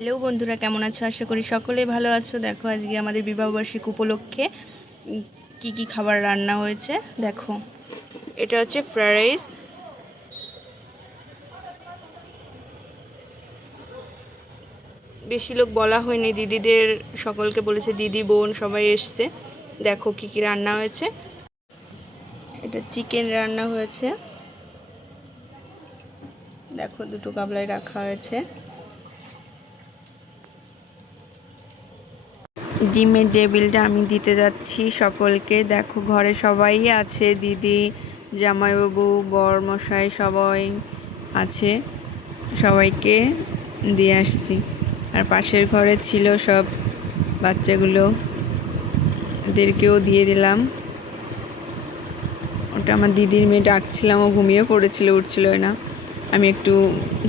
Hello বন্ধুরা, কেমন আছো? আশা করি সকলেই ভালো আছো। দেখো আজকে আমাদের বিবাহবার্ষিক উপলক্ষে কি কি খাবার রান্না হয়েছে দেখো। এটা হচ্ছে ফ্রাইড রাইস। বেশি লোক বলা হয়নি, দিদিদের সকলকে বলেছে, দিদি বোন সবাই এসছে। দেখো কি কি রান্না হয়েছে। এটা চিকেন রান্না হয়েছে, দেখো দুটো গামলায় রাখা হয়েছে। ডিমের টেবিলটা আমি দিতে যাচ্ছি সকলকে। দেখো ঘরে সবাই আছে, দিদি, জামাইবাবু, বরমশাই সবাই আছে, সবাইকে দিয়ে আসছি। আর পাশের ঘরে ছিল সব বাচ্চাগুলো, ওদেরকেও দিয়ে দিলাম। ওটা আমার দিদির মেয়ে, ডাকছিলাম, ও ঘুমিয়ে পড়েছিল, উঠছিল না। আমি একটু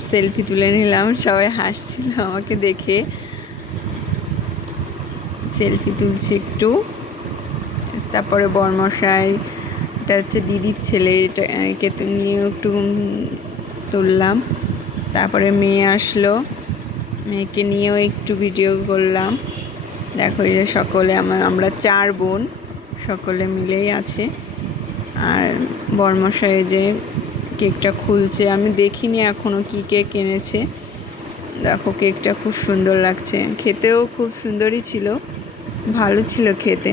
সেলফি তুলে নিলাম, সবাই হাসছিল আমাকে দেখে। সেলফি তুলছি একটু। তারপরে বরমশাই, এটা হচ্ছে দিদির ছেলে, এটাকে নিয়েও একটু তুললাম। তারপরে মেয়ে আসলো, মেয়েকে নিয়েও একটু ভিডিও করলাম। দেখো এই যে সকলে আমরা 4 বোন, সকলে মিলেই আছে। আর বরমশাই যে কেকটা খুলছে, আমি দেখিনি এখনও কি কেক এনেছে। দেখো কেকটা খুব সুন্দর লাগছে, খেতেও খুব সুন্দরই ছিল, ভালো ছিল খেতে।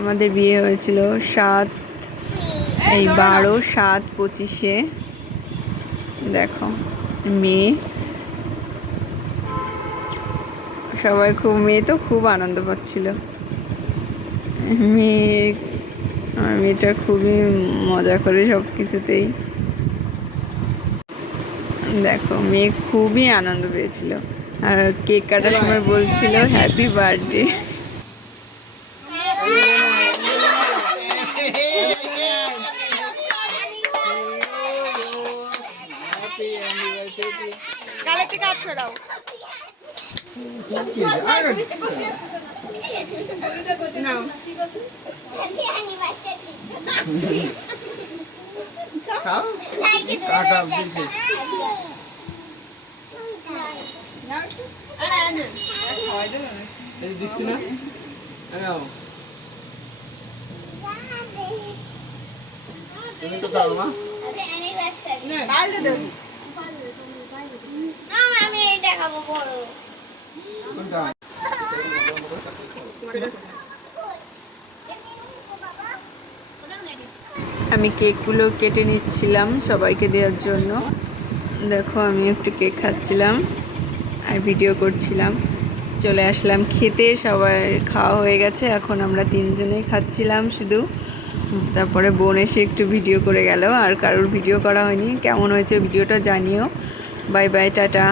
আমাদের বিয়ে হয়েছিল 7/12/25-এ। দেখো মেয়ে, সবাই মেয়ে তো খুব আনন্দ পাচ্ছিল। আমার মেয়েটা খুবই মজা করে সব কিছুতেই। দেখো মেয়ে খুবই আনন্দ পেয়েছিল, আর কেক কাটার সময় বলছিল হ্যাপি বার্থডে। তুমি তো খাও না? আমি এটা খাবো বড়। আমি কেকগুলো কেটে নিচ্ছিলাম সবাইকে দেওয়ার জন্য। দেখো আমি একটু কেক খাচ্ছিলাম আর ভিডিও করছিলাম। চলে আসলাম খেতে, সবার খাওয়া হয়ে গেছে, এখন আমরা 3 জনেই খাচ্ছিলাম শুধু। তারপরে বোন এসে একটু ভিডিও করে গেল, আর কারোর ভিডিও করা হয়নি। কেমন হয়েছে ভিডিওটা জানিও। Bye bye, tata.